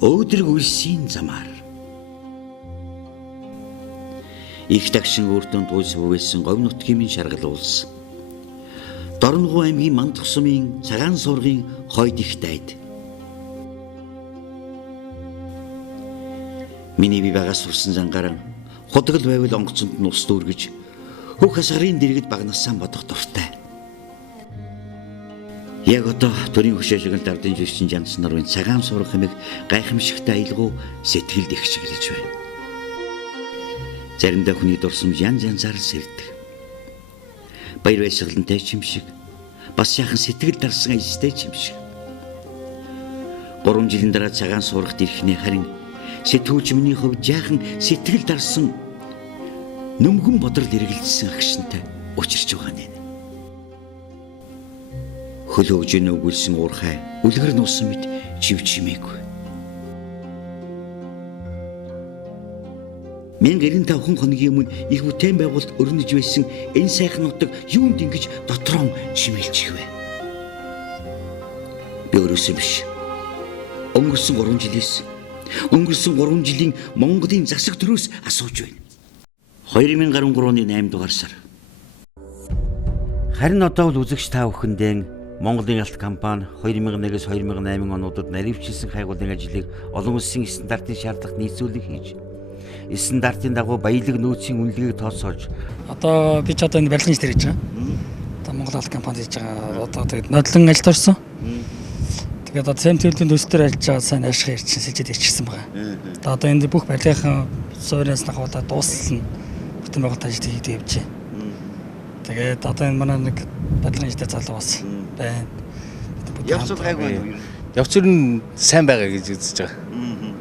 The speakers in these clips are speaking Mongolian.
өөдрөг үлсийн замаар. Их дагшин өөртөө дуйс бүвэлсэн говь нутгийн минь шаргал уулс. Дорногов аймгийн Мандах сумын цагаан суургийн хойд их дайд. Миний бие багаас сурсан зангараа худагл байвал онгоцонд нь ус дүүргэж хөх хасгарын дэргэд багнассaan бодох дуртай. Яг одоо төрийн хөшөөшгөл дардын жирчин жанц нарын цагаан сурах хэмээх гайхамшигтай аялгау сэтгэлд их чиглэж байна. Заримдаа хүний дурсам янз янзаар сэрдэг. Баяр баясгалантай ч юм шиг, бас яхан сэтгэл дарсан аяжтай ч юм шиг. 3 жилийн дараа цагаан сурахт ирэхнээ харин сэтгүүлч миний хувьд яахан сэтгэл дарсан нүмгэн бодрол эргэлзсэн агшинтай учирч байгаа нэ. Хөл өгжин өгүүлсэн уурхай үлгэр нуусан мэт чивчимээгүй. 1995 хоногийн өмнө их бүтээн байгуулалт өрнөж байсан энэ сайхан нутаг юунд ингэж дотроо чимээлчихвэ? Би өөрөөсөө биш. Өнгөрсөн 3 жилийн Монголын засаг төрөөс асууж байна. 2013 оны 8 дугаар сар. Харин одоо л үзэгч та бүхэндээ Монголын алт компани 2001-с 2008 онуудад наривчилсан хайгуулын ажлыг олон улсын стандартын шаардлагад нийцүүлэг хийж, стандартын дагуу баялаг нөөцийн үнэлгээг тооцоолж одоо би ч одоо энэ барилгын ажил хийж байгаа. Одоо Монгол алт компанид хийж байгаа. Одоо тэгээд нодлон ажилд орсон. Тэгээд одоо цемтөлийн төслөөр ажиллаж байгаа сайн ашиг ярьж сэлжээд ирчихсэн байгаа. Одоо энэ бүх барилгын суурьнаас нахуулаа дууссан бүтээн байгуулалт ажил хийдэг явж байна. Тэгээд одоо энэ манай нэг барилгын ажил залуу бас байна. Явцад гайгүй. Явцэр нь сайн байгаа гэж үзэж байгаа.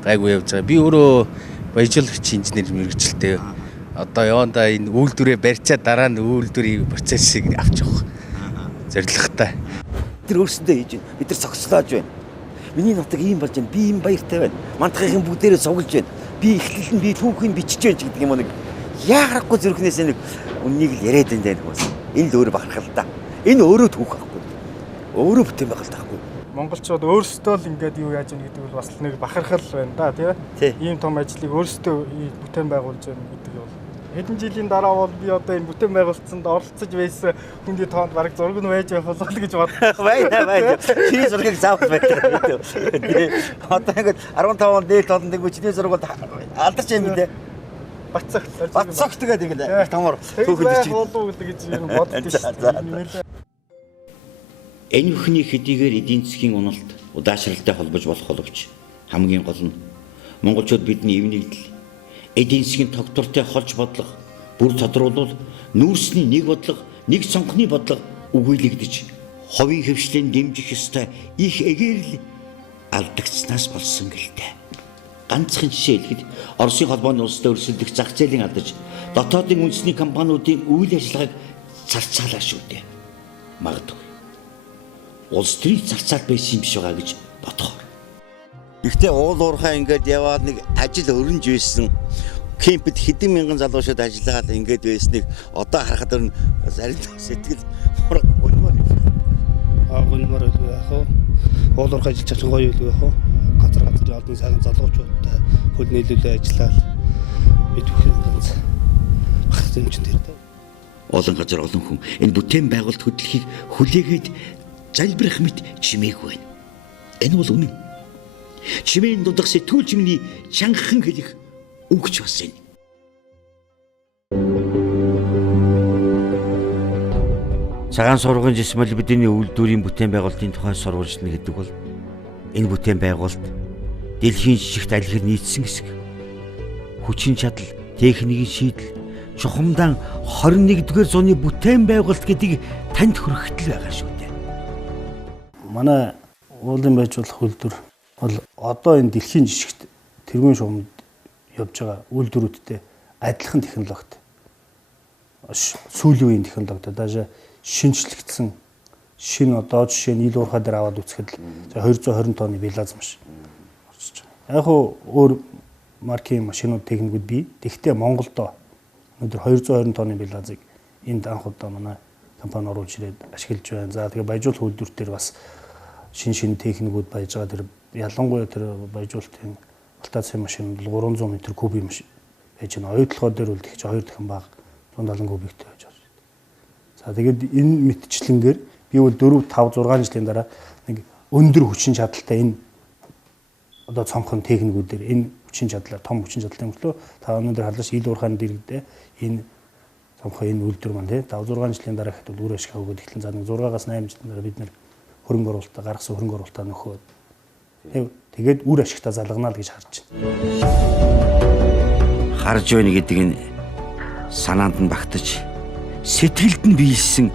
Гайгүй явж байгаа. Би өөрөө баяжуулагч инженер мэргэжилтэй. Одоо явандаа энэ үйлдвэрээ барьцаа дараа нь үйлдвэрийн процессыг авч явах зорилготой. Тэр өөрсөндөө хийж байна. Бид нар цогцлоож байна. Миний нутаг ийм болж байна. Би ийм баяртай байна. Мантахын бүгдээрээ цуглаж байна. Би ихтэл нь би түүхийг бичиж байна гэдэг юм нэг яарахгүй зүрхнээс нэг үннийг л яриад байна гэх юм. Энэ л өөрөө бахархал та. Энэ өөрөө түүх ахгүй. Өөрөө бүтээн байгуулалт ахгүй. Монголчууд өөрсдөө л ингээд юу яаж яах гэдэг бол бас нэг бахархал байна да тий. Ийм том ажлыг өөрсдөө бүтээн байгуулж байна гэдэг бол хэдэн жилийн дараа бол би одоо энэ бүтээн байгуулалтанд оролцож байсан хүний тоонд бараг зураг нь байж байх болол гэж бодлоо. Байна. Чиний зургийг заавал байдаг. Одоо ингээд 15 он дээд толон дээгүү чиний зураг бол алдарч юм дээ. Бацсагт тэгээд ингээд тамар түүхэнд чиг болов гэж юм боддоо шүү. Энэ бүхний хэдийгээр эдийн засгийн уналт удаашралтай холбож болох боловч хамгийн гол нь монголчууд бидний эвнэгдэл эдийн засгийн тогтвортой холж бодлого бүр тодруулбал нүүрсний нэг бодлого нэг цонхны бодлого үгүйлэгдэж ховын хөвшлэн дэмжих ёстой их эгээрл алдагдсанаас болсон гэлтэй. Ганцхан жишээ хэлэхэд Оросын холбооны улстай өрсөлдөх зах зээлийн алдаж дотоодын үндэсний компаниудын үйл ажиллагааг царцаалаа шүү дээ. Магадгүй улс төрийн зарцаал байсан юм биш байгаа гэж бодохоор. Гэхдээ уул уурхай ингээд яваад нэг ажил өрнж байсан кемпэд хэдэн мянган залуучууд ажиллаад ингээд байсныг одоо харахад заримдаа сэтгэл гонмор юм. Гонмор үгүй яах вэ? Уул уурхай ажиллаж байгаа гоё үгүй яах вэ? Газар олдон сайхан залуучуудтай хөл нийлүүлээ ажиллаад бид бүхэн ганц багт юм чин тэр даа. Олон газар олон хүн энэ бүтээн байгуулалт хөтлөхийг хүлээгээд залбирах мэт чимээгүй байна. Энэ бол үнэн. Чимээн дудах сэтгүүлч миний чангахан хэлэх үгч бас энэ. Цагаан сургуулийн жисмэл бидний үйлдвэрийн бүтээн байгуулалтын тухай сурвалжлна гэдэг бол энэ бүтээн байгуулалт дэлхийн жижигт алхир нийцсэн хэсэг. Хүчин чадал, техникийн шийдэл, чухамдан 21-р зууны бүтээн байгуулалт гэдгийг танд хүргэтэл байгаа шүү. Манай уулын байжуулах үйлдвэр бол одоо энэ дэлхийн жижигт тэргуун шугамд явж байгаа үйлдвэрүүдтэй адилхан технологид сүүлийн үеийн технологид даже шинжлэгдсэн шинэ одоо жишээ нь ил уурхай дээр аваад үзэхэд 220 тонны билаз маш орчиж байгаа. Яг хөө өөр маркийн машинууд техникүүд бий. Тэгвэл Монголдо өнөөдөр 220 тонны билазыг энд анх удаа манай компани оруулж ирээд ашиглаж байна. За тэгээ баяжуулах үйлдвэр дээр бас шинэ техникүүд байж байгаа тэр ялангуяа тэр баяжуулалтын вольтацийн машин бол 300 м3 юм шиг байж байна. Оюутлогоо дээр бол тэгж 2 дахин бага 170 кубиктэй байж байна. За тэгээд энэ мэтчлэнгээр би бол 4 5 6 жилийн дараа нэг өндөр хүчин чадалтай энэ одоо цомхон техникүүдээр энэ хүчин чадлаар том хүчин чадалтай мөртлөө та өнөөдөр харлаж ил уурхааны дэргэдээ энэ цомхон энэ үйлдвэр маань тий 5 6 жилийн дараа ихэд бол үр ашиг аваад эхлэн за нэг 6-аас 8 жилийн дараа бид нэр хөрөнгө оруулалтаа гаргасан хөрөнгө оруулалтаа нөхөөд тэгээд үр ашигтаа залгана л гэж харж байна. Харж байна гэдэг нь санаанд нь багтаж сэтгэлд нь биелсэн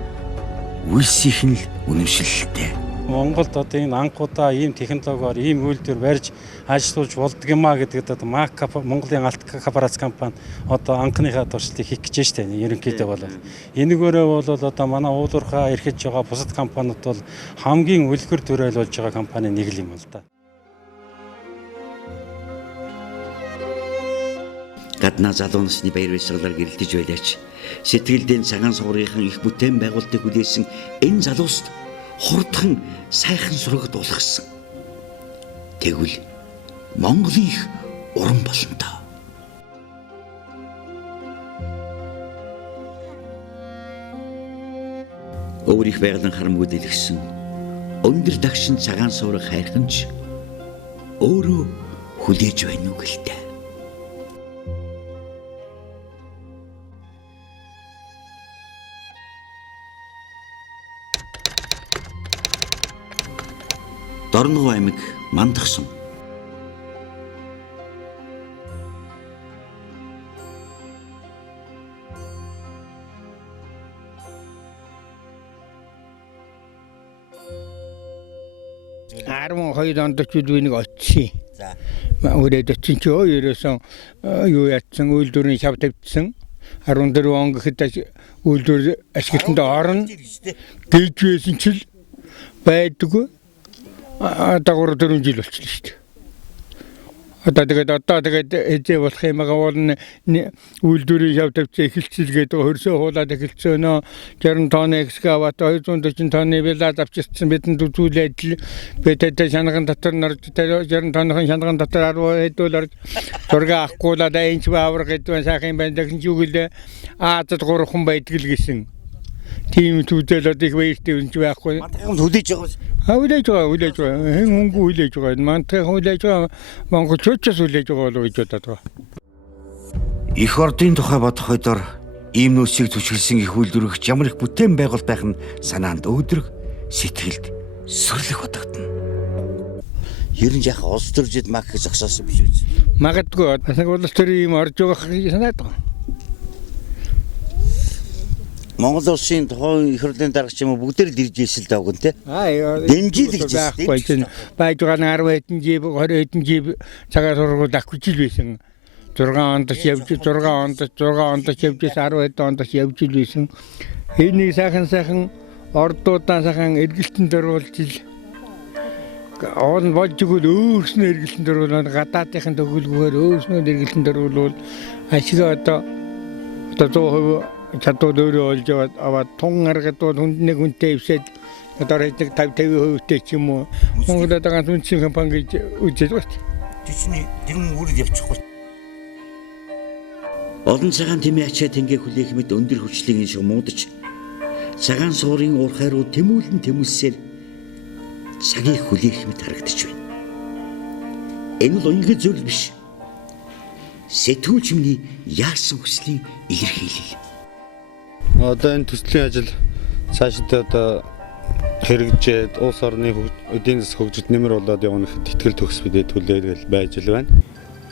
үлсийнх нь л үнэмшилтэй. Монголд одоо энэ анхудаа ийм технологиор ийм үйлдвэр барьж ажиллуулж болдго юмаа гэдэгт одоо Монголын алт корпорац компани одоо анхныхаа туршилтыг хийх гэж штэ ерөнхийдөө бол энэгээрээ бол одоо манай уулуурхаа эрхэж байгаа бусад компаниуд бол хамгийн үлгэр төрөөлж байгаа компани нэг л юм л да. Гаднаа залуу насны баяр баясгалаар гэрэлтэж байлаач сэтгэлдээ цагаан суурийнхын их бүтээн байгуулалтыг хүлээсэн энэ залууст хурдхан сайхан сурагд болгосон. Тэгвэл Монголын их уран болонтой. Өөрийнх байгалийн харамгүй дэлгэсэн өндөр дагшин цагаан суурыг хайрханч өөрөө хүлээж байна уу гэлтэй. Дорногов аймаг Мандахсум. Армон хоёр онд ч би нэг очив. За. Үрээд очив чи ерөөсөн юу ятсан үйлдвэрийн шав тавьчихсан. 14 он гэхэд үйлдвэр ашиглалтанд орно гэж байсан чил байдгүй. Одоо 3-4 жил болчихлоо шүү дээ. Одоо тэгээд эзээ болох юм агуулна үйлдвэрийн шав тавьчих эхэлцэлгээд хөрсөө хуулаад эхэлсэн нөө 60 тонны экскаватор 240 тонны билад авчирсан бидэнд үзүүлээд бидэд шанаган дотор нарж 60 тонны шанаган дотор 10 хэдүүл орж зураг авахгүйлаад энч баавар гэдвэн сайхан байна гэсэн чүгэлээ Азад 3 хүн байдаг л гэсэн. Тийм түүдэлээд их баяртай үнч байхгүй. Мантайхан хүлээж байгаа. Хүлээж байгаа. Хэн хөнгө хүлээж байгаа. Мантайхан хүлээж байгаа. Монголчуудаас хүлээж байгаа болов гэж бодоод байгаа. Их ордын тухай бодох өдөр ийм нүсийг түшгэлсэн их үйлдвэрч ямар их бүтээн байгуулалт байх нь санаанд өөдрөг сэтгэлд сүрлэх бодогдно. Ер нь яг улс төржид мах гэж зогсоосон биш үү? Магадгүй нэг улс төрийн юм орж байгаа санаад байгаа. Монгол улсын тухайн их хурлын даргач юм бүгдээр л ирж ирсэн л даагүй тий. Дэмжил гэж байхгүй. Байж байгаа 10 хэдэн жив 20 хэдэн жив цагаан сургууль авчих жил байсан. 6 онд явж 10 хэдэн онд явж ил байсан. Энийг сайхан ордуудаа сайхан эргэлтэнд оруулж ил оон болж игэл өөрснөө эргэлтэнд оруулаад гадаадынхын төгөлгөөр өөрснөө эргэлтэнд оруулвал ашиг одоо 100% чадвар өөрөө олж аваад тун аргадууд хүнд хүнтэй ивсээд одоо нэг 50% ч юм уу Монголд байгаа үнцэн компани гэж үзэж байна. Тэчний тэр нь үрд явчихгүй. Олон цагаан тэмээ ачаа тэнгээ хүлээх мэт өндөр хүчлийг шиг муудаж цагаан суурын уурхай руу тэмүүлсээр цагийг хүлээх мэт харагдаж байна. Энэ л уянгийн зүйл биш. Сэтгүүлч миний яасан хүслийн илэрхийлэл. Одоо энэ төслийн ажил цаашид одоо хэрэгжээд улс орны эдийн засаг хөгжилд нэмэр болоод явна гэхэд итгэл төгс бидэд хүлээгээл байж л байна.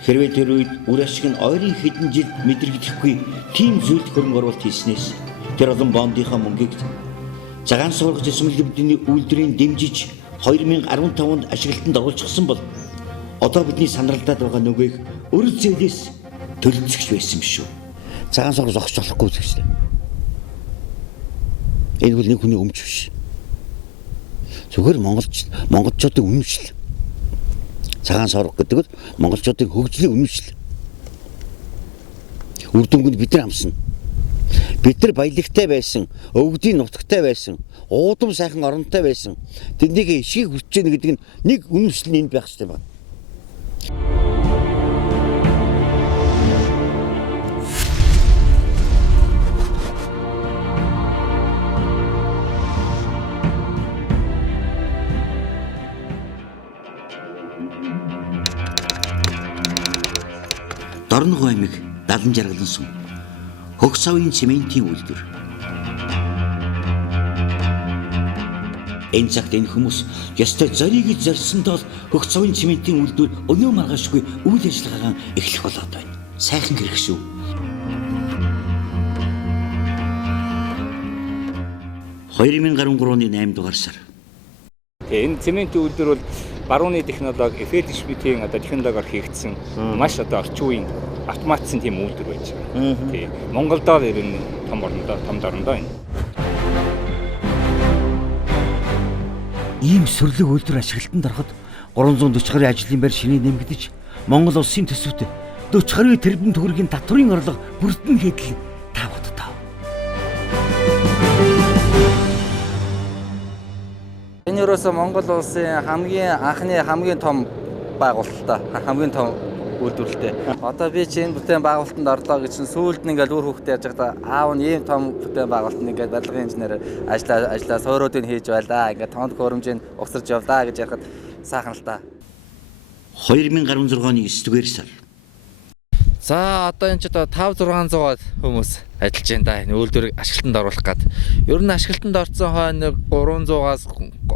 Хэрвээ тэр үед үр ашиг нь ойрын хэдэн жилд мэдрэгдэхгүй тийм зүйлд хөрөнгө оруулалт хийснээс тэр олон бондынхаа мөнгийг цагаан суургаж эсмэлбэдний үйлдвэрийн дэмжиж 2015 онд ашиглалтанд оруулчихсан бол одоо бидний санаралдаад байгаа нөгөөх өр зээлээс төлөвлөсгч байсан биш үү? Цагаан суургаж огч болохгүй зүйлчтэй. Энэ бол нэг хүний өмч биш. Зөвхөн монголчуудын үнэмшил. Цагаан суурга гэдэг нь монголчуудын хөгжлийн үнэмшил. Үр дүнгууд бидний амсна. Бид нар баялагтай байсан, өвгдийн нутагтай байсан, уудам сайхан оронтой байсан. Тэднийг ишгийг хүсэж гэнэ гэдэг нь нэг үнэмшил нь энд байх хэрэгтэй байна. Дорногов аймаг Далан жаргалан сум. Хөх савын цементийн үйлдвэр. Энэ цагт энэ хүмүүс ёстой зориг зорьсондоо хөх савын цементийн үйлдвэр өнөө маргаашгүй үйл ажиллагаагаа эхлэх болоод байна. Сайхан гэрх шүү. оны 8 дугаар сар. Энэ цементийн үйлдвэр бол барууны технологи, FLSB-ийн технологиор хийгдсэн маш орчин үеийн автоматсан тийм үйлдвэр байж байгаа. Тийм. Монголд л ер нь том дорндоо энэ. Ийм сүрлэг үйлдвэр ашиглалтанд ороход 340 гаруй ажлын байр шинээр нэмэгдэж, Монгол улсын төсөвт 40 гаруй тэрбум төгрөгийн татврын орлого бүрдэн гэдэл та боддоо. Энэ ерөөсөө Монгол улсын хамгийн том байгууллага, хамгийн том үйлдвэрлэлтэй. Одоо би чинь бүтээн байгуулалтанд орлоо гэж чинь сүүлд нь ингээл үр хөвгтэй яаж байгаа аав нь ийм том бүтээн байгуулалтанд ингээд барилгын инженеэр ажиллаа сууруудыг хийж байлаа. Ингээд тоонд хөрөмжөнд угсарч явлаа гэж ярихад сайхан л та. 2016 оны 9 дугаар сар. За одоо энэ ч одоо 5-600 хүмүүс ажиллаж байна да. Энэ үйлдвэрийг ашиглалтанд оруулах гад. Ер нь ашиглалтанд орсон хойно 300-аас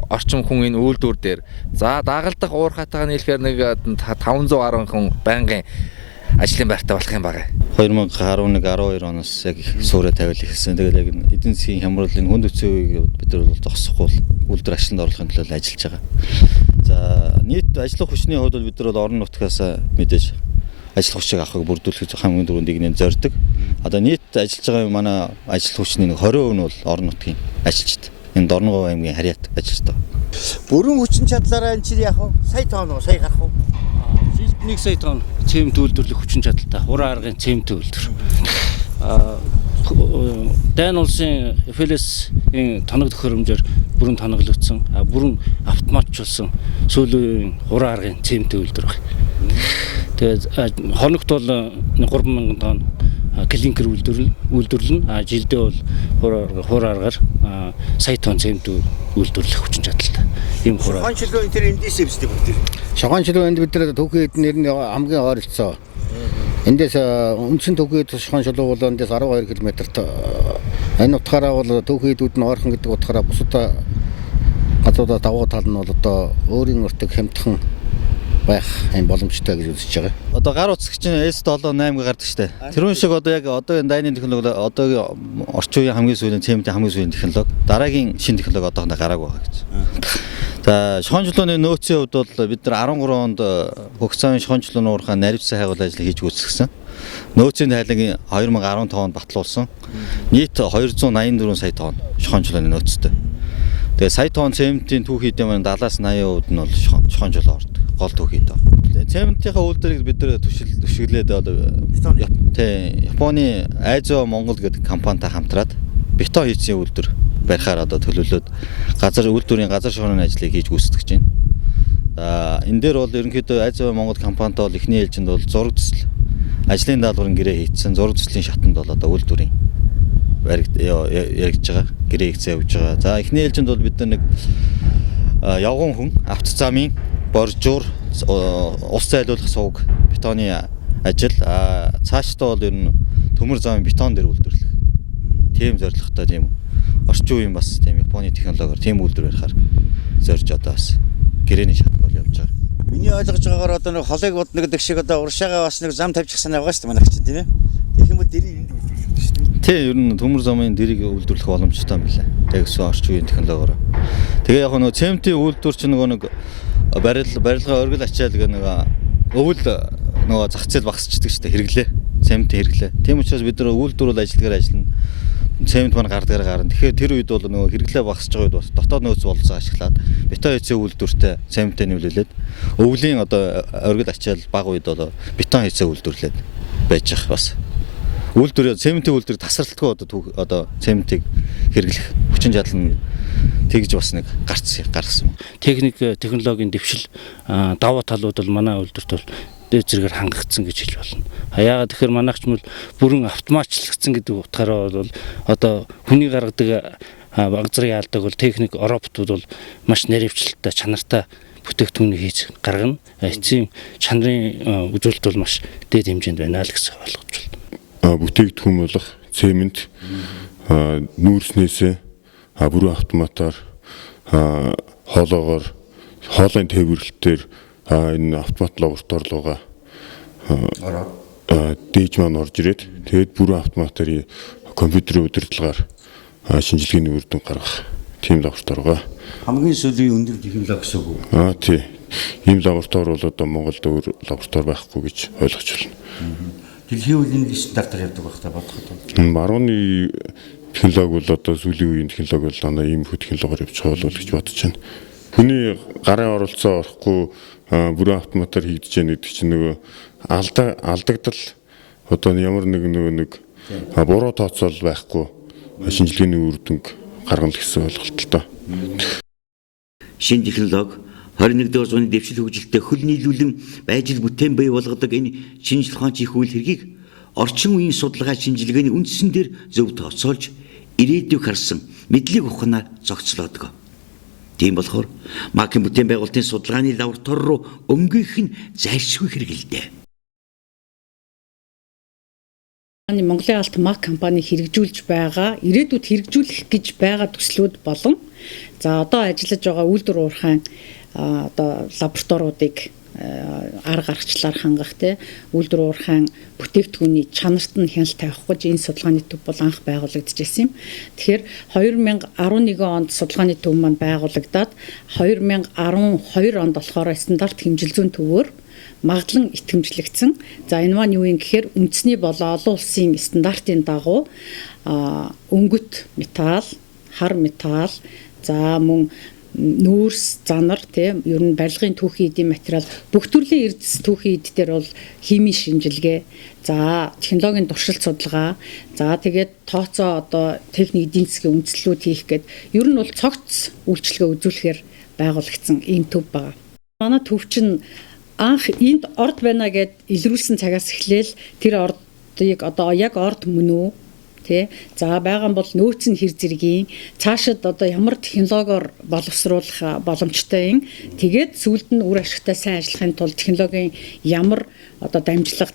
орчим хүн энэ үйлдвэр дээр. За дагалдах уур хатаага нийлэхээр нэг 500 гаруй хүн байнгын ажлын байртай болох юм байна. 2011-12 оноос яг суурэ тавиал ихсэн. Тэгэл яг эдийн засгийн хямралын хүнд үсгийг бид нар бол зогсохгүй үйлдвэр ашиглалтанд оруулахын төлөө ажиллаж байгаа. За нийт ажиллах хүчний хувьд бол бид нар бол орон нутгаас мэдээж ажил хүчийг авахыг бүрдүүлэх хамгийн дөрөвдийг нэн зорддог. Одоо нийт ажиллаж байгаа манай ажил хүчний 20% нь бол орон нутгийн ажилчид. Энэ Дорногов аймгийн харьяат ажилчид. Бүрэн хүчин чадлаараа энэ чинь яг сая тонн сая гарах уу? Жилд 1 сая тонн цемент үйлдвэрлэх хүчин чадалтай уран аргын цемент үйлдвэр. Дайн улсын FLS-ийн тоног төхөөрөмжөөр бүрэн тоноглогдсон, бүрэн автоматжуулсан сүүлийн уран аргын цемент үйлдвэр байна. Тэгээд хоногт бол 3000 тонн клинкер үйлдвэрлэн, жилдээ бол хуур аргаар сая тонн цемент үйлдвэрлэх хүчин чадалтай. Ийм хураа. Шогоон чөлөө энэ төр эндээс өвсдөг бүгд. Шогоон чөлөө энд бид нар түүхий эднэр нь хамгийн ойролцоо. Эндээс үндсэн түүхий шогоон чөлөө бол эндээс 12 км-т. Энэ утгаараа бол түүхий эдүүд нь ойрхон гэдэг утгаараа бусад газруудаа давуу тал нь бол одоо өөрийн өртөг хямдхан байх энэ боломжтой гэж үзэж байгаа. Одоо гар утас чинь S78 гардаг штэ. Тэрүүн шиг одоо яг одоо энэ дайны технологи одоогийн орчин үеийн хамгийн сүүлийн цементийн хамгийн сүүлийн технологи, дараагийн шинэ технологи одоохондоо гараагүй байгаа гэж. За шогоон чөлөөний нөөцийн хувьд бол бид нар 13 онд Хөгцаавын шогоон чөлөөний уурхай наривчсан хайгуул ажил хийж гүйцэтгсэн. Нөөцийн тайлангийн 2015 онд батлуулсан. Нийт 284 сая тонн шогоон чөлөөний нөөцтэй. Тэгээ сая тонн цементийн түүхий дэм 70-80% нь бол шогоон чөлөө ордог. Гол түүхий дөө. Цементийнхаа үйлдвэрийг бид нэр төшөглөөд Японы Айзо Монгол гэдэг компанитай хамтраад бетон хийцийн үйлдвэр барихаар одоо төлөвлөд үйлдвэрийн газар шуурын ажлыг хийж гүйцэтгэж байна. Энэ дээр бол ерөнхийдөө Айзо Монгол компанитай бол эхний ээлжинд бол зураг төсөл ажлын даалгаврын гэрээ хийцэн зураг төслийн шатанд бол одоо үйлдвэрийн яригдж байгаа. Гэрээ хийцээ явж байгаа. За эхний ээлжинд бол бид нэг явган хүн автозамын боржуур ус зайлуулах сувг бетоны ажил цаашдаа бол ер нь төмөр замын бетон дээр үйлдвэрлэх. Тийм зорилготой тийм орчин үеийн бас тийм Японы технологиор тийм үйлдвэр барихаар зорж одоо бас гэрээний шат бол явж байгаа. Миний ойлгож байгаагаар одоо нэг холыг бодно гэдэг шиг одоо уршаага бас нэг зам тавьчихсан байгаа шүү дээ манайх чинь тийм ээ. Тэгэх юм бол дэрийг энд үйлдвэрлэх шүү дээ. Тийм ер нь төмөр замын дэрийг үйлдвэрлэх боломжтой юм байна. Тэгсэн орчин үеийн технологиор. Тэгээ яг нөгөө цементийн үйлдвэр чинь нэг барилгын оргил ачаал гэх нэг өвөл нөгөө зах зээл багасчдаг шүү дээ хэрэглээ. Цемент хэрэглээ. Тийм учраас бид нар үйлдвэрлэл ажиллагаар ажиллана. Цемент маань гардаг гарна. Тэгэхээр тэр үед бол нөгөө хэрэглээ багасч байгаа үед бас дотоод нөөц болцоо ашиглаад бетон хийцээ үйлдвэртэй цементээ нэмлүүлээд өвлийн одоо оргил ачаал баг үед бол бетон хийцээ үйлдвэрлээд байж байгаа бас. Үйлдвэр цементийн үйлдвэр тасралтгүй одоо цементийг хэрэглэх хүчин чадал нь тэгж бас нэг гарсан. Технологийн дэвшил даваа талууд бол манай үйлдвэрт бол дээд зэрэгээр хангагдсан гэж хэлж болно. Яагаад тэгэхээр манайхч мэл бүрэн автоматчлагдсан гэдэг утгаараа бол одоо хүний гаргадаг багцрын яалдаг бол техник роботууд бол маш наривчлалтай чанартай бүтээгдэхүүн хийж гаргана. Эцсийн чанарын үзүүлэлт бол маш дээд хэмжээнд байна л гэсэн ойлгож байна. Бүтээгдэхүүн болох цемент нүүрснээсээ бүрэн автоматар хоолоогоор хоолойн тээвэрлэлтээр энэ автомат лабораториугаа дээж маань орж ирээд тэгээд бүрэн автоматар компьютерийн удирдлагаар шинжилгээний үр дүн гаргах тийм лабораториугаа хамгийн сүүлийн өндөр технологи гэсэн үг. Тий. Ийм лаборатори бол одоо Монголд өөр лаборатори байхгүй гэж ойлгож байна. Дэлхийн үеийн стартаар явдаг байх та бодоход. Барууны технологи бол одоо сүүлийн үеийн технологи бол манай ийм их технологиор явж байгаа бол гэж бодож байна. Хүний гарын оролцоо орохгүй бүрэн автоматар хийгдэж яах гэдэг чинь нөгөө алдагдал одоо ямар нэг буруу тооцоол байхгүй шинжилгээний үр дүн гаргана гэсэн ойлголт л доо. Шинэ технологи 21-р зууны дэвшил хөгжилтэй хөл нийлүүлэн байж бүтээн бий болгодог энэ шинжлэх ухааны их үйл хэргийг орчин үеийн судалгаа шинжилгээний үндсэн дээр зөв тооцоолж ирээдүйг харсан мэдлэг ухаанаар зохицлоодог. Тийм болохоор Макийн бүтээн байгуулалтын судалгааны лаборатори руу өнгөх нь зайлшгүй хэрэгэлдэг. Монголын алт Мак компани хэрэгжүүлж байгаа, ирээдүйд хэрэгжүүлэх гэж байгаа төслүүд болон за одоо ажиллаж байгаа үйлдвэр уурхайн одоо лабораториудыг арга аргачлаар хангах үйлдвэр уурхайн бүтээгдэхүүний чанарт нь хяналт тавих гэж энэ судалгааны төв бол анх байгуулагдчихсан юм. Тэгэхээр 2011 онд судалгааны төв маань байгуулагдаад 2012 онд болохоор стандарт хэмжил зүйн төвөөр магадлан итгэмжлэгдсэн. За энэ маань юу юм гэхээр үндэсний болон олон улсын стандартын дагуу өнгөт металл, хар металл, за мөн нүүрс, занар ер нь барилгын түүхийн эдийн материал бүх төрлийн эрдэс түүхийн эд дээр бол химийн шинжилгээ, за технологийн туршилт судалгаа, за тэгээд тооцоо одоо техник эдийн засгийн үндэслэлүүд хийх гээд ер нь бол цогц үйлчилгээ үзүүлэхээр байгуулагдсан ийм төв байна. Манай төв чинь анх энд орд байна гэд илрүүлсэн цагаас эхлээл тэр ордыг одоо яг орд мөн үү за байгаа бол нөөц нь хэр зэргийн цаашид одоо ямар технологиор боловсруулах боломжтой юм. Тэгээд сүүлд нь үр ашигтай сайн ажиллахын тулд технологийн ямар одоо дамжлага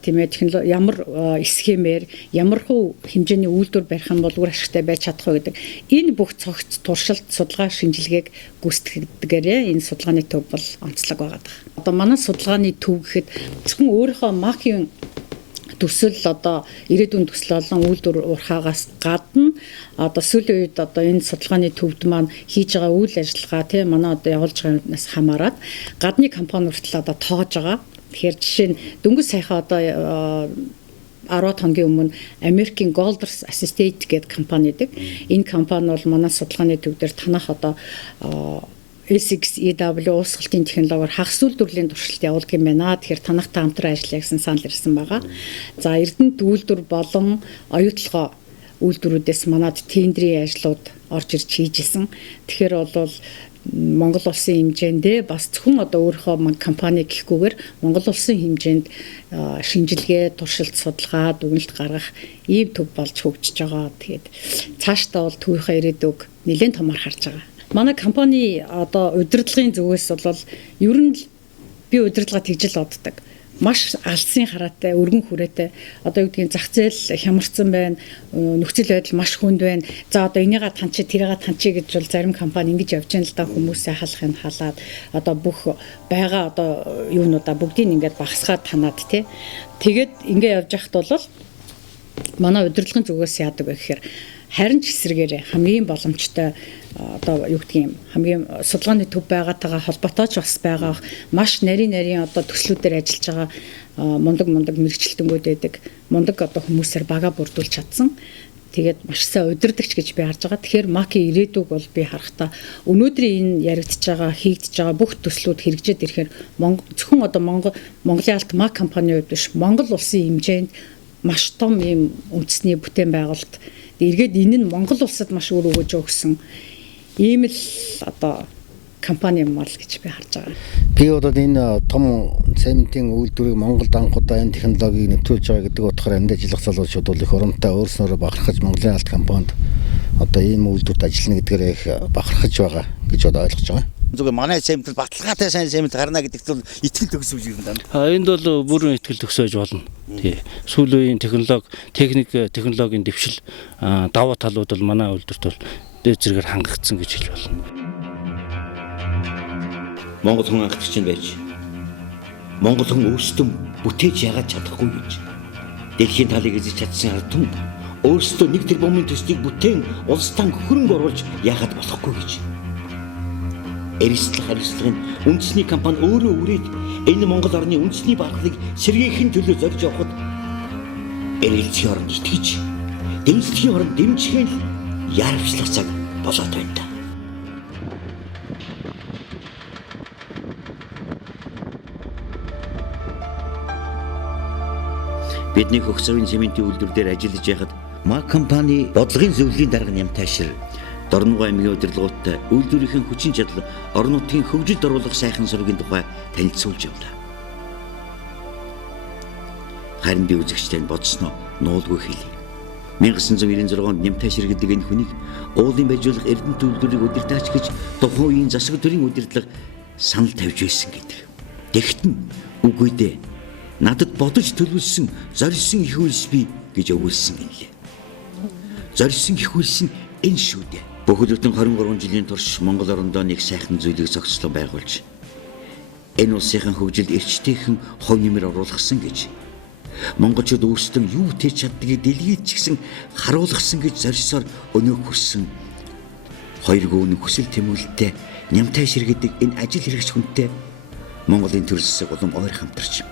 ямар схемээр ямар хөө хэмжээний үйлдвэр барих юм бол үр ашигтай байж чадах вэ гэдэг энэ бүх цогц туршилт судалгаа шинжилгээг гүйцэтгэдгээрээ энэ судалгааны төв бол онцлог байгаа. Одоо манай судалгааны төв гэхэд зөвхөн өөрийнхөө Макийн төсөл одоо ирээдүйн төсөл болон үйлдвэр уурхаагаас гадна одоо сүүлийн үед одоо энэ судалгааны төвд маань хийж байгаа үйл ажиллагаа манай одоо явуулж байгаагаас хамаарат гадны компани хүртэл одоо тоож байгаа. Тэгэхээр жишээ нь дөнгөж сайхан одоо 10 хоногийн өмнө Америкийн Golders Associates гэдэг компани байдаг. Энэ компани бол манай судалгааны төв дээр танах одоо SXEW уусгалтын технологиор хагас үйлдвэрлэлийн туршилт явуулдаг юм байна. Тэгэхээр танахтай хамтран ажиллая гэсэн санал ирсэн байгаа. За Эрдэнэт үйлдвэр болон оюутлогоо үйлдвэрүүдээс манад тендерийн ажлууд орж ирж хийжсэн. Тэгэхээр бол Монгол улсын хэмжээнд бас зөвхөн одоо өөрийнхөө компани гэхгүйгээр Монгол улсын хэмжээнд шинжилгээ, туршилт судалгаа, дүгнэлт гаргах ийм төв болж хөгжиж байгаа. Тэгээд цаашдаа бол түүхээ ирээдүг нэлээд томор харж байгаа. Манай компани одоо удирдлагын зүгээс бол ер нь би удирдлага тэгжил оддог. Маш алсын хараатай, өргөн хүрээтэй. Одоо юу гэдгийг зах зээл хямарсан байна. Нөхцөл байдал маш хүнд байна. За одоо энийгээ танчи, тэрийгээ танчи гэж бол зарим компани ингэж явж байгаа л да хүмүүсээ халахын халаад одоо бүх байгаа одоо юунуудаа бүгдийг ингээд багасгаад танаад тэгээд ингэ явж байхад бол манай удирдлагын зүгээс яадаг вэ гэхээр харин ч эсрэгээрээ хамгийн боломжтой одоо юу гэдгийг хамгийн судалгааны төв байгаагаагаа холбоотой ч бас байгаа маш нарийн одоо төслүүдээр ажиллаж байгаа мундаг мэрэгчлэлтэнгүүд байдаг. Мундаг одоо хүмүүсээр бага бүрдүүлж чадсан. Тэгээд маш сайн удирдахч гэж би харж байгаа. Тэгэхээр Макийн ирээдүг бол би харахтаа өнөөдрийн энэ яригдж байгаа, хийгдэж байгаа бүх төслүүд хэрэгжээд ирэхээр зөвхөн одоо Монголын алт Мак компанийн хувьд биш, Монгол улсын хэмжээнд маш том ийм үндэсний бүтээн байгуулалт. Эргээд энэ нь Монгол улсад маш өөр өгөөж өгсөн ийм л одоо компани юм аа л гэж би харж байгаа. Би одоо энэ том цементийн үйлдвэрийг Монголд анхудаа энэ технологиг нэвтрүүлж байгаа гэдэг утгаараа энд ажиллах залуучууд бол их урамтай өөрснөөрөө бахархаж Монголын алт компанид одоо ийм үйлдвэрт ажиллана гэдгээр их бахархаж байгаа гэж одоо ойлгож байгаа. Зүгээр манай цемент баталгаатай сайн цемент гарна гэдэгт бол итгэл төгсөв юм даа. Энд бол бүрэн итгэл төгсөж болно. Тий. Сүүлийн технологийн дэвшил даваа талууд бол манай үйлдвэрт бол дээд зэрэгээр хангагдсан гэж хэлж болно. Монгол хүн анхдагч нь байж Монгол хүн өөрсдөө бүтээж яагаад чадахгүй гэж дэлхийн талыг эзэж чадсан ард түмэнд өөрсдөө нэг тэрбумын төслийг бүтээн улстай хөрөнгө оруулж яагаад болохгүй гэж эрсдэл хариуцлагын үндэсний компани өөрөө үрээд энэ Монгол орны үндэсний бархлыг сэргээхийн төлөө зорж явахад эргэлзлийн оронд итгэж дэмжлэгийн оронд дэмжихэн л яарвчлах цаг болоод байна да. Бидний хөгсөвийн цементийн үйлдвэр дээр ажиллаж байхад МАК компани бодлогын зөвлөлийн дарга Нямтайшир Дорногов аймгийн удирдлагуудтай үйлдвэрийн хүчин чадал орон нутгийн хөгжилд оруулах сайхан сургийн тухай танилцуулж явлаа. Харин би үзэгчтэй бодсноо нуулгүй хэлье. 1996 онд Нямтайшир гэдэг энэ хүнийг уулын байжуулах Эрдэнэт үйлдвэрийг удирдаач гэж тухайн үеийн засаг төрийн удирдлага санал тавьж байсан гэдэг. Тэгэхт нь үгүй дээ. Надад бодож төлөвлөсөн зорьсон их үйлс би гэж өгүүлсэн гинлээ. Зорьсон их үйлс нь энэ шүү дээ. Бүхэл бүтэн 23 жилийн турш Монгол орондоо нэг сайхан зүйлийг зохицлон байгуулж энэ улсын хөгжилд эрчтэйхэн хувь нэмэр оруулсан гэж монголчууд өөрсдөө юу бүтээж чаддгийг дэлхийд ч гэсэн харуулсан гэж зорьсоор өнөөх хүрсэн хоёр гүн хүсэл тэмүүлэлтэй Нямтайшир гэдэг энэ ажил хэрэгч хүнтэй Монголын төр засаг улам ойр хамтарч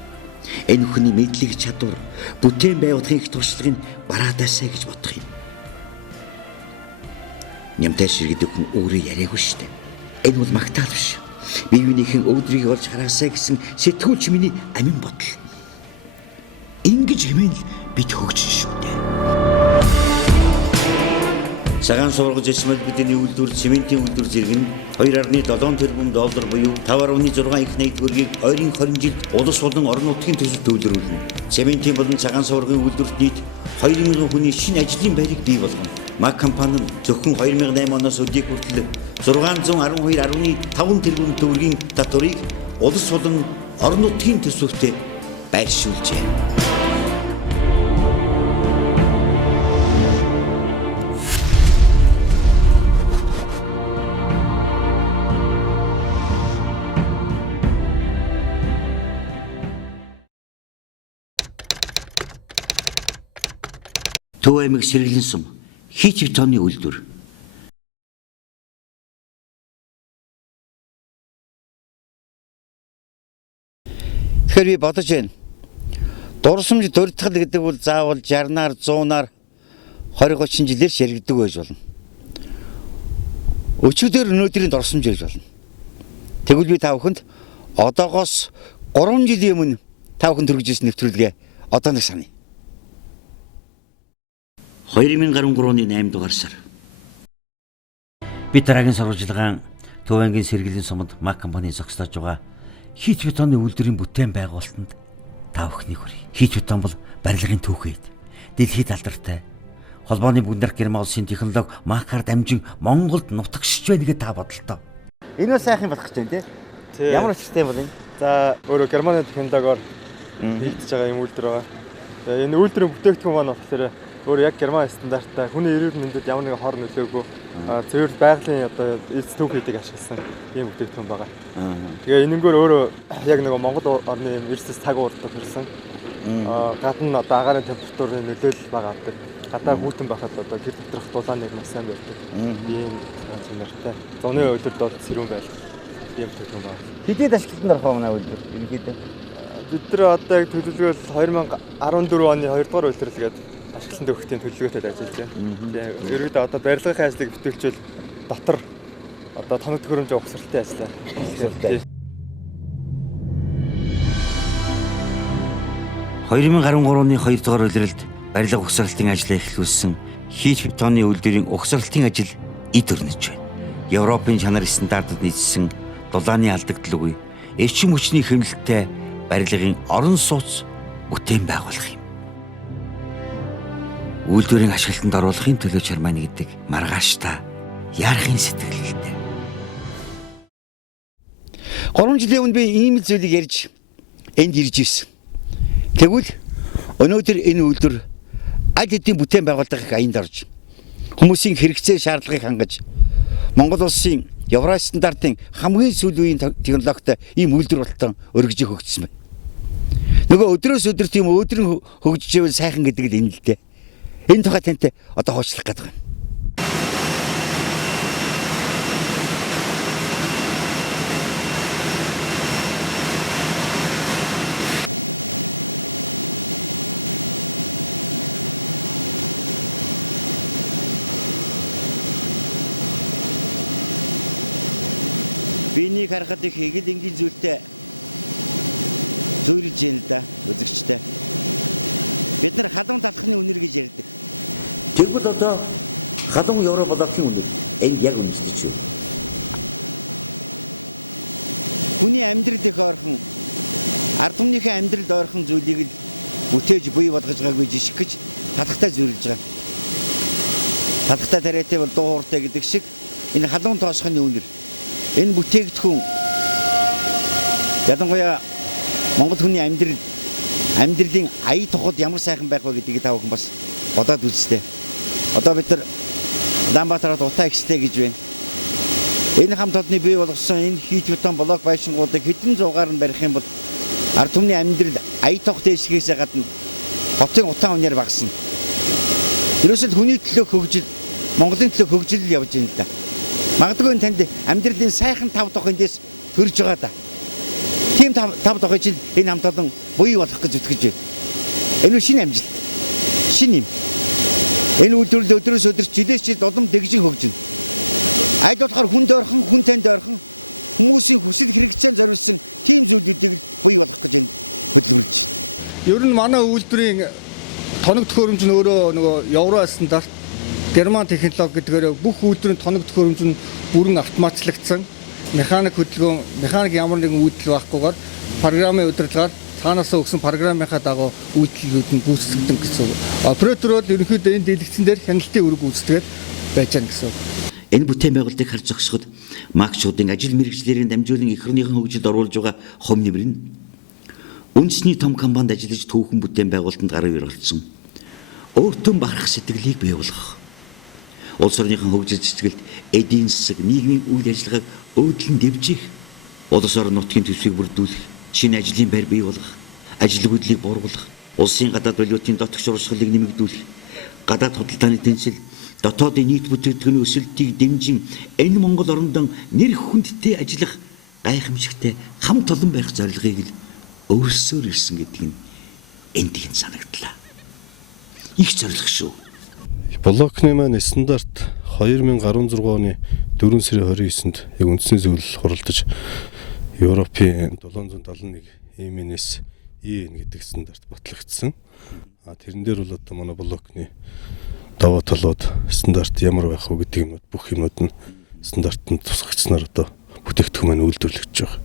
энэ хүний мэдлэг чадвар бүтээн байгуулахын их туршлагыг бараадаасаа гэж бодох юм. Нямтайшир гэдэг хүн өөрөө яриаггүй шүү дээ. Энэ бол магтаал биш. Биеийнхээ өөдрийг олж хараасаа гэсэн сэтгүүлч миний амин бодол. Ингэж хэмээн л бид хөгжин шүү дээ. Цагаан сургаж исмэл бидний үйлдвэр цементийн үйлдвэр зэрэг нь 2.7 тэрбум доллар буюу 5.6 их найт төгрөгийг ойрын 20 жилд улс болон орон нутгийн төсөлд төвлөрүүлнэ. Цементийн болон цагаан сургын үйлдвэрт нийт 2000 хүний шинэ ажлын байрыг бий болгоно. МАК компани нь зөвхөн 2008 оноос өдийг хүртэл 612.5 тэрбум төгрөгийн татварыг улс болон орон нутгийн төсөвтөд байршуулжээ. Төв аймаг Сэргэлэн сум хийч бетонны үйлдвэр. Тэгэхээр би бодож байна. Дурсамж дурдтал гэдэг бол заавал 60-аар 100-аар 20-30 жилээр ширэгдэг байж болно. Өчигдөр өнөөдрийн дурсамж байж болно. Тэгвэл би та бүхэнд одоогоос 3 жилийн өмнө та бүхэнд хүргэж ирсэн нэвтрүүлгээ одоо нэг саная. 2013 оны 8 дугаар сар би дараагийн сурвалжлагаан Төв аймгийн Сэргэлэн суманд МАК компани зогсоож байгаа хийч бетонны үйлдвэрийн бүтээн байгуулалтанд та бүхнийг хүргэе. Хийч бетон бол барилгын түүхэд дэлхийд алдартай холбооны бүгд Герман улсын технологи МАК-аар дамжин Монголд нутагшиж байна гэж та бодлоо. Энэ бол сайхан болох гэж байна тий. Ямар систем бол энэ? За өөрөө Германы технологиор хийгдэж байгаа юм үйлдвэр байгаа. Энэ үйлдвэрийн бүтээгдэхүүн маань болохоор өөр яг Герман стандарттай хүний эрүүл мэндэд ямар нэгэн хор нөлөөгүй зөвхөн байгалийн одоо эц түүхүүдийг ашигласан ийм бүтээгдэхүүн байгаа. Тэгээ энэнгөр өөрөө яг нэг Монгол орны эрсдэс цаг уурдаг хэрсэн. Гадна одоо агаарын температурын нөлөөлөл байгаа гэдэг. Гадаа хүйтэн байхад одоо гэр доторх дулааныг маш сайн байдаг. Ийм зэнэртэй. Зуны үйлдвэрд бол сэрүүн байл. Ийм бүтээгдэхүүн байгаа. Хэдийд ашиглалтанд орох манай үйлдвэр ерөнхийдөө бид нар одоо яг төлөвлөгөөл 2014 оны 2 дугаар үйлдвэрлэл гэдэг ашиглалтанд өгөхдийн төлөвлөгөөтэй ажиллаж байна. Ерөөдөө одоо барилгын ажлыг бүтээлчүүл дотор одоо тоног төхөөрөмжийн угсралтай ажиллаа. 2013 оны 2 дугаар улиралд барилга угсралтын ажлаа эхлүүлсэн хийж бетоны үйлдвэрийн угсралтын ажил эд өрнөж байна. Европын чанар стандартад нийцсэн дулааны алдагдaltaгүй эрчим хүчний хэмнэлттэй барилгын орон сууц бүтээн байгуулах юм. Үйлдвэрийн ашиглалтанд оруулахын төлөө чармааны гэдэг маргааштай яарахын сэтгэлтэй. 3 жилийн өмнө би ийм зүйлийг ярьж энд ирж ирсэн. Тэгвэл өнөөдөр энэ үйлдвэр аль хэдийн бүтээн байгуулалтын аянд орж хүмүүсийн хэрэгцээ шаардлагыг хангаж Монгол улсын Евро стандартын хамгийн сүүлийн технологитой ийм үйлдвэр болтон өргөж хөгжсөн байна. Нөгөө өдрөөс өдөр тийм өөдрөн хөгжиж байвал сайхан гэдэг л энэ л дээ. Энэ тухай тантай одоо хоочлох гэдэг байна. Биний харахад их эгэл энгийн зүйлтэй зөөлж яана л да үзэгчтэй. Бид нар халуун талхны үнэр гэж ярьдаг. Тэгвэл одоо халуун евро блокийн үнэр энд яг үнэлж байна. Хүний амьдрал их ойрхон ард түмнийхээ амьдралд ойрхон зүйлийг л бүтээж бий болгож байгаагүй жишг гэж талхтай зөөлж байгаа. Талхтай тариатай бол дуу хууртай гэдэг шиг энэ халуун тоосхны үнэр энэ бүтээгдэхүүн ялангуяа Монгол хүний амьдралын ая тухад ямар сайхан байх вэ гэдгийг та бүхэн бас бодоод үзтээ. Одоо бид нар Улаанбаатарт утаа ихтэй гэж байна. Энэ хамт олонны бий болгосон энэ хийт бетон блок байшингуудыг хэдэн зуугаар нь барих юм бол ард түмний амьдрал ая тухад дэвшихээс гадна хотын утаа үнээр багасна. Ерөөсөл хүний төлөө хөгжил, Монголын төлөө хөгжил явж байна л да. Магадгүй танд амьдралын сайхан тав дахь эндээс төрж байгаа да. Тийм тав дахь чинь энэ хамт олон буй болох гэж үтгэж байна. Энэ шинэ амжилт. Шинэ юм. Энэ үйлдвэрлэл өдрөөс өдөр жилээс жил улам дэгжин хөгжинэ. Аль болохоор хүнд ойрхон, хүн танд ойрхон хүмүүсийн хүсэл хэрэгцээнд зориулсан тийм зүйлүүдийг буй болох гэж энэ хөдөлмөрлөж байна. Ер нь манай үйлдвэрийн тоног төхөөрөмж нь өөрөө нөгөө Евро стандарт Герман технологи гэдгээр бүх үйлдвэрийн тоног төхөөрөмж нь бүрэн автоматчлагдсан. Механик хөдөлгөөн, механик ямар нэгэн үйлдэл байхгүйгээр програмын удирдлагаар цаанаасаа өгсөн програмынхаа дагуу үйлдэлүүд нь гүйцэтгэдэг гэсэн үг. Оператор бол ерөнхийдөө энэ дэлгэцэн дээр хяналтын үүрэг гүйцэтгээд байж байгаа гэсэн үг. Энэ бүтээн байгуулалтыг харж зогсоход магчуудын ажил мэргэжлэрийн дамжуулан эх орныхон хөгжилд оруулж байгаа хов нэмэр нь үндэсний том компанид ажиллаж түүхэн бүтээн байгуулалтанд гараа өргөлдсөн. Өөртөө барах сэтгэлийг бий болгох. Улс орныхон хөгжил цэцгэлд эдийн засаг, нийгмийн үйл ажиллагааг өөдлөн дэвжих, улс орон нутгийн төсвийг бүрдүүлэх, шинэ ажлын байр бий болгох, ажил хөдлөлийг бууруулах, улсын гадаад валютын дотогш урсгалыг нэмэгдүүлэх, гадаад худалдааны тэнцэл, дотоодын нийт бүтээгдэхүүний өсөлтийг дэмжин энэ Монгол орондон нэр хүндтэй ажиллах гайхамшигтай хамт олон байх зорилгыг л өөрсөөр ирсэн гэдгийг энд тийм санагдлаа. Их зорилго шүү. Блокны маань стандарт 2016 оны 4 сарын 29-нд яг үндэсний зөвлөл хуралдаж Европын 771 EMNS EN гэдэг стандарт батлагдсан. Тэрэн дээр бол одоо манай блокны даваа талууд стандарт ямар байх вэ гэдэг юмуд бүх юмуд нь стандартанд тусгагдсанаар одоо бүтээгдэхүүн маань үйлдвэрлэгдэж байгаа.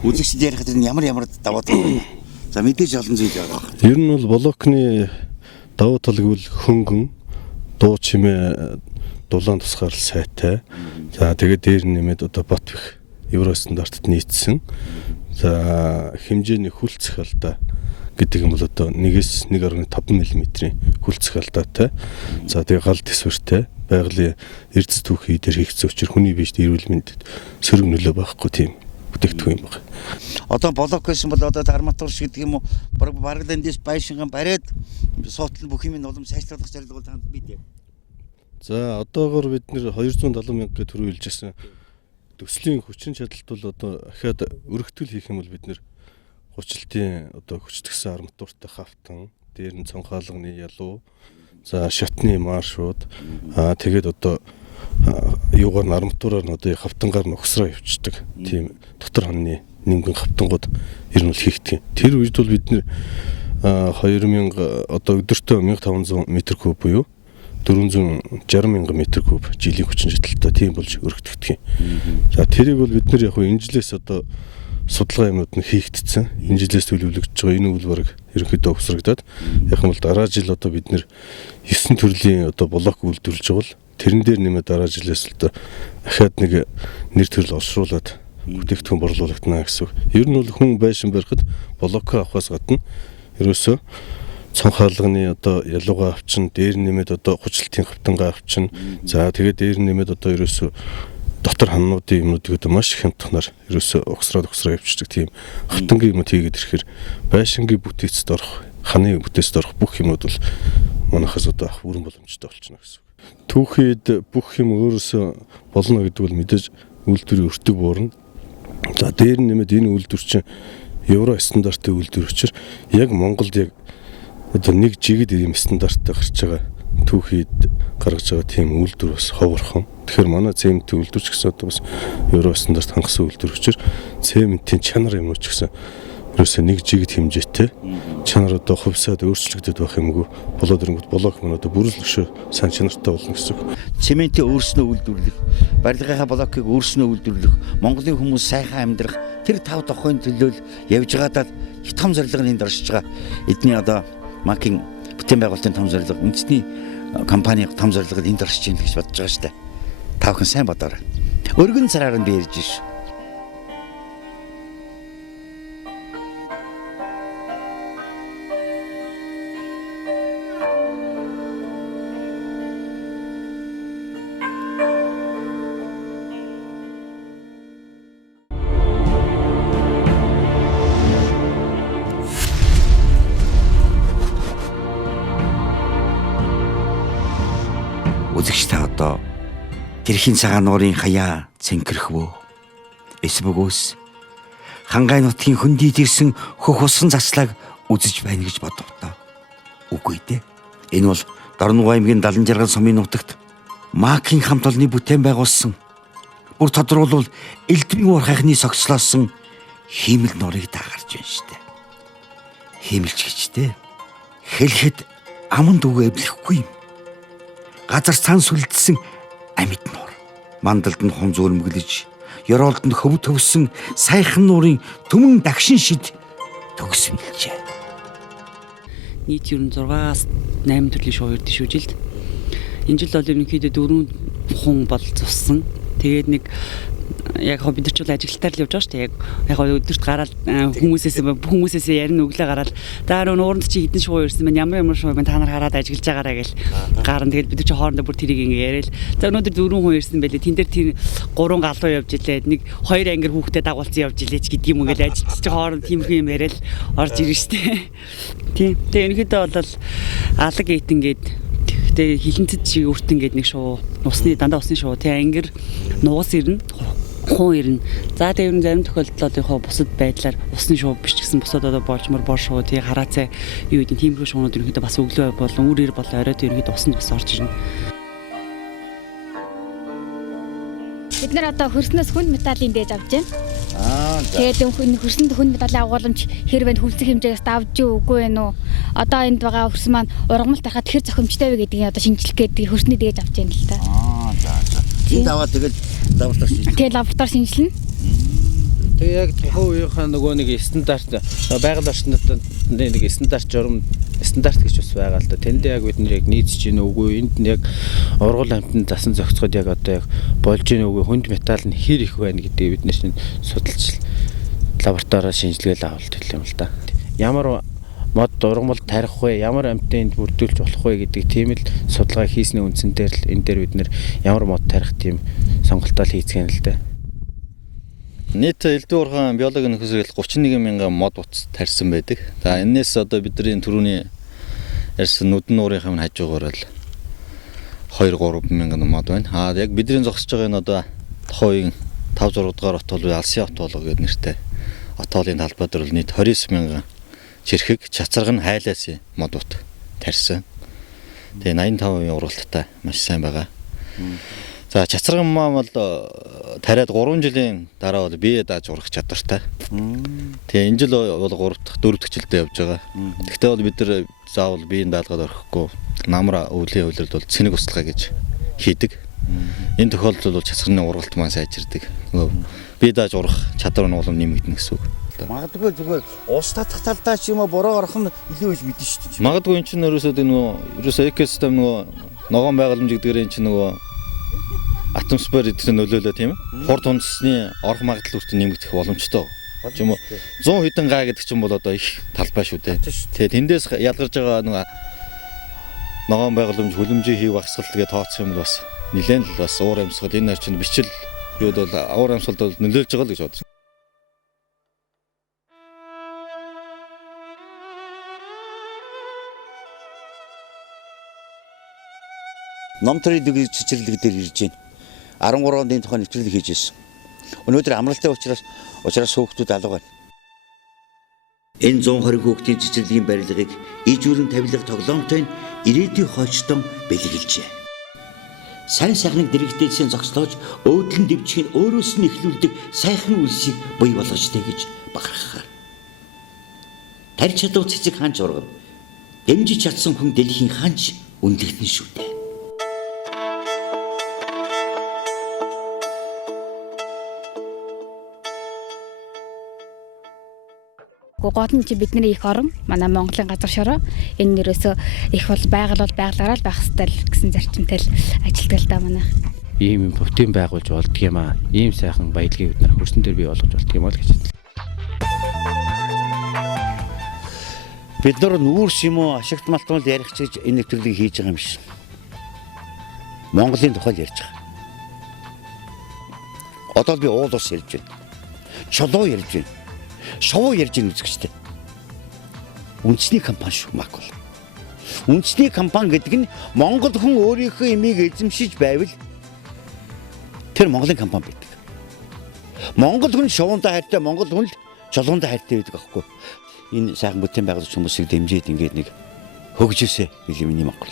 Үзэгчд ярихад ямар даваа тал вэ? За мэдээж олон зүйл байгаа. Ер нь бол блокны давуу тал гэвэл хөнгөн, дуу чимээ дулаан тусгаар сайтай. За тэгээд дээр нэмээд одоо бот их Евро стандартад нийцсэн. За хэмжээний хүлцэх алдаа гэдэг юм бол одоо 1-1.5 мм-ийн хүлцэх алдаатай. За тэгээд гал төсвөртэй байгалийн эрдэс түүхий дээр хийгдсэн учраас хүний биед эрүүл мэндэд сөрөг нөлөө байхгүй тийм бүтээгдэхүүн юм байна. Одоо блок гэсэн бол одоо арматур шиг гэдэг юм уу? Бараг эндээс байшингаан бариад суутлын бүх юм улам сайжруулах зорилго бол танд бий дээ. За одоогоор бид нэр 270 мянга төгрөг хэлж гисэн төслийн хүчин чадалт бол одоо ахаад өргөтгөл хийх юм бол бид нэр гучлтын одоо хүчтгсэн арматуртай хавтан, дээр нь цонхоолгоны ялуу, за шатны маршрут, тэгээд одоо юугаар нь арматураар нь одоо хавтангаар нь угсраа явчихдаг. Тийм дотор хонны нингэн хавтангууд ер нь бол хийгдэх. Тэр үед бол бид нэр 2000 одоо өдөртөө 1500 м3 буюу 460 мянган м3 жилийн хүчин чадалтай тийм болж өргөдөгдөх юм. За тэрийг бол бид нэр яг энэ жилээс одоо судалгаа юмнууд нь хийгдсэн. Энэ жилээс төлөвлөгдөж байгаа энэ үйл бараг ерөнхийдөө өгсрөгдөд яг юм бол дараа жил одоо бид нэр 9 төрлийн одоо блок үйлдвэрлэж байгаа бол тэрэн дээр нэмээд дараа жилээс л одоо ахаад нэг нэр төрөл олшруулад бүтээгдэхүүн борлуулагдана гэсэн үг. Ер нь бол хүн байшин барихад блок авахаас гадна ерөөсөө цонх хаалганы одоо ялуугаа авчин, дээр нэмээд одоо хучлалтын хавтангаа авчин. За тэгээд дээр нэмээд одоо ерөөсөө дотор ханнуудын юмнуудыг одоо маш их хямдханаар ерөөсөө угсраад явчихдаг тийм хавтангийн юмуд хийгээд ирэхээр байшингийн бүтээцэд орох, ханы бүтээцэд орох бүх юмуд бол манайхаас одоо авах бүрэн боломжтой болчихно гэсэн үг. Түүхэд бүх юм өөрөөсөө болно гэдэг бол мэдээж үйлдвэрийн өртөг буурна. За дээр нэмээд энэ үйлдвэр чинь евро стандартын үйлдвэр учраас яг Монголд яг одоо нэг жигд ийм стандарттай гарч байгаа түүхэд гаргаж байгаа тийм үйлдвэр бас ховорхон. Тэгэхээр манай цементийн үйлдвэрч гэсэн одоо бас евро стандарт хангасан үйлдвэр учраас цементийн чанар юм уу ч гэсэн ерөөсөө нэг жигд хэмжээтэй чанар одоо хувьсаад өөрчлөгдөд байх юмгүй болоод ирэнгүүт блок мөн одоо бүрэлдэхүүн сайн чанартай болно гэсэн үг. Цементийн өөрснөө үйлдвэрлэх, барилгынхаа блокыг өөрснөө үйлдвэрлэх, Монголын хүмүүс сайхан амьдрах тэр тав давхын төлөөл явж байгаадаа их том зорилго энд оршиж байгаа. Эдний одоо МАК-ийн бүтээн байгуулалтын том зорилго, үндэсний компани том зорилго энд оршиж байна гэж бодож байгаа шүү дээ. Та бүхэн сайн бодоорой. Өргөн цараар нь би ярьж ш. Үзэгчтэй одоо тэрхийн цагаан нуурын хаяа цэнхэрхвөө эсбөгөөс хангай нутгийн хөндийд ирсэн хөх усан заслаг үзэж байна гэж бодовдоо. Үгүй дээ. Энэ бол Дорногов аймгийн 70 жаргал сумын нутагт МАК-ийн хамт олонны бүтээн байгуулсан бүр тодруулбал элдвийн уурхайхны согцлоосон хиймэл нуурыг таагарч байна штэ. Хиймэлч гэжтэй. Хэлэхэд аманд үгүй эвлэхгүй юм. Газар цаан сүлдсэн амьд нуур. Мандалд нь хум зөөлмөглөж, ёроолд нь хөв төвсөн сайхан нуурын төмөн дагшин шид төгсмөлжээ. Нийт ер нь 6-аас 8 төрлийн шоу ирдэ шүү жилд. Энэ жил бол ерөнхийдөө 4 хүн бол цуссан. Тэгээд нэг яг бид нар ч бол ажиглалтаар л явж байгаа шүү дээ. Яг өдөрт гараад хүмүүсээс ярина өглөө гараад за нууранд чи хэдэн шуу ирсэн байна, ямар шуу байна, та нар хараад ажиглаж байгаараа гэл гарна. Тэгээд бид нар чи хоорондоо бүр тэрийг ингэ яриад за өнөөдөр 4 хүн ирсэн байлээ. Тэн дээр тэр 3 галуу явж илээ. Нэг 2 ангир хүүхдэд дагуулсан явж илээ ч гэдэг юм ингээл ажилч чи хооронд тиймэрхүү юм яриад орж ирнэ шүү дээ. Тийм. Тэгээд ерөнхийдөө бол алаг эйтэнгээд тэгээ хилэнцэд шиг өртөн гээд нэг шуу дандаа усны шуу тэг ангир нуус ирнэ хуу ирнэ. За тэгээ ер нь зарим тохиолдлуудынхоо бусад байдлаар усны шуу биш гэсэн бусад одоо болжмор бор шуу тэгээ хараацай юу гэдэг тиймэрхүү шуунууд ерөнхийдөө бас өглөө болон үрээр болон оройд ерөнхийдөө усанд бас орж ирнэ. Бид нар одоо хөрснөөс хүн металлын дээж авч байна. Тэгээд хөрсөнд хүн металлын агуулмж хэрвээ хүлцэх хэмжээс давж үгүй вэ нүү? Одоо энд байгаа хөрсөн маань ургамал тарахад хэр зохимжтой вэ гэдгийг одоо шинжлэх гээд хөрсний дээж авч байна л да. Энд аваад тэгэл лаборатори шинжилнэ. Тэгээд лаборатори шинжилнэ. Тэгээ яг тухайн үеийнхээ нөгөө нэг стандарт байгаль орчинд нэг стандарт журам стандарт гэж бас байгаа л да. Тэнд яг бид нэр яг нийцж гин үгүй энд нь яг ургал амтны засан зохицоход яг одоо яг болж гин үгүй хүнд металл нь хэр их байна гэдгийг бид нэр судалж лабораториар шинжилгээл авалт хэлээ юм л да. Ямар мод ургамал тарих вэ? Ямар амттай энд бүрдүүлж болох вэ гэдэг тийм л судалгаа хийсний үндсэн дээр л энэ дээр бид нэр ямар мод тарих тийм сонголтоо хийцгэн л да. Нийт элдв уурхайн биологийн нөхцөл 31 мянган мод утас тарьсан байдаг. За энэс одоо бидний түрүүний ярьсан нүдэн нуурынхаа хажуугаар л 2-3 мянган мод байна. Яг бидний зогсож байгаа энэ одоо тухайн 5-6 дугаар от бол алсын от болго гэдэг нэртэй. От хоолын талбай дээр бол нийт 29 мянган чирхэг чацарга нь хайлаас мод ут тарьсан. Тэгээ 85% уралдтай маш сайн байгаа. За чацарга маа бол тариад 3 жилийн дараа бол бие дааж урах чадвартай. Тэгээ энэ жил бол 3 дахь 4 дахь жилдээ явж байгаа. Гэхдээ бол бид нар заавал биеийн даалгаад орхихгүй намра өвлийн хувьд бол цэник услага гэж хийдэг. Энэ тохиолдолд бол чацганы ургалт маань сайжирдаг. Бие дааж урах чадвар нь улам нэмэгдэнэ гэсэн үг. Магадгүй зүгээр ус татах талдаа ч юм уу буруу орох нь илүү их мэдэн шүү дээ. Магадгүй энэ чинь ерөөсөө экосистем ногоон байгаламж гэдгээр энэ чинь атмосфер эдгээр нөлөөлөө тийм ээ. Хурд хүнсний орох магадлал үрт нэмэгдэх боломжтой. ч юм уу 100 хэдэн га гэдэг чинь бол одоо их талбай шүү дээ. Тэгээ тэндээс ялгарч байгаа ногоон байгууламж хүлэмжийн хийх багсгал тэгээ тооцох юм бол бас нэлээд л бас уур амьсгал энэ нар чинь бичил юуд бол уур амьсгалд бол нөлөөлж байгаа л гэж бодсон. Номтрын дэглэг цэцэрлэг дээр ирж байна. 13 оны тухай нэвтрүүлэг хийж байсан. Өнөөдөр амралтай учраас хүүхдүүд алга байна. Энэ 120 хүүхдийн цэцэрлэгийн барилгыг ижүүрэн тавилга тоглоомтой нь ирээдүйн хойчтон бэлгэлжээ. Сайн сайхныг дэрэгдээсээ зогслоож өөдлөн дэвжих нь өөрөөс нь эхлүүлдэг сайхан үлсийг бий болгожтэй гэж бахархахаар. Тарж чадав цэцэг хаанч ургана. Дэмжиж чадсан хүн дэлхийн хаанч үнэлэгдэн шүү дээ. Гол нь чи бидний их орон манай Монголын газар шороо энэ нэрөөсөө их бол байгаль бол байгалаараа л байх ёстой л гэсэн зарчимтай л ажилтдаг л да манай. Ийм бүтэн байгуулж болдго юм аа. Ийм сайхан баялагийг бид нар хөрсөн дээр бий болгож болдго юм аа гэж хэлсэн. Бид нар нүүрс юм уу ашигт малтмал ярих гэж энэ нэвтрүүлгийг хийж байгаа юм биш. Монголын тухай ярьж байгаа. Одоо би уул ус ярьж байна. Чулуу ярьж байна. Шоу ярьж ийн үзэгчтэй. Үндэсний компани шүү Макул. Үндэсний компани гэдэг нь Монгол хүн өөрийнхөө имийг эзэмшиж байвал тэр Монголын компани байдаг. Монгол хүн шоундаа хайртай, Монгол хүн л чулуундаа хайртай байдаг аахгүй. Энэ сайхан бүтээн байгуулагч хүмүүсийг дэмжиж ингээд нэг хөгжөөсэй гэлээ миний Монгол.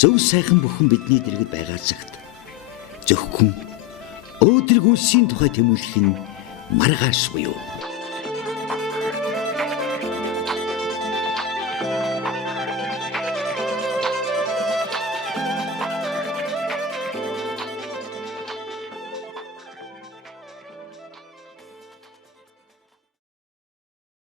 Зөв сайхан бүхэн бидний дэргэд байгаа цагт зөвхөн өөдрөг үлсийн тухай тэмүүлэх нь маргааш буюу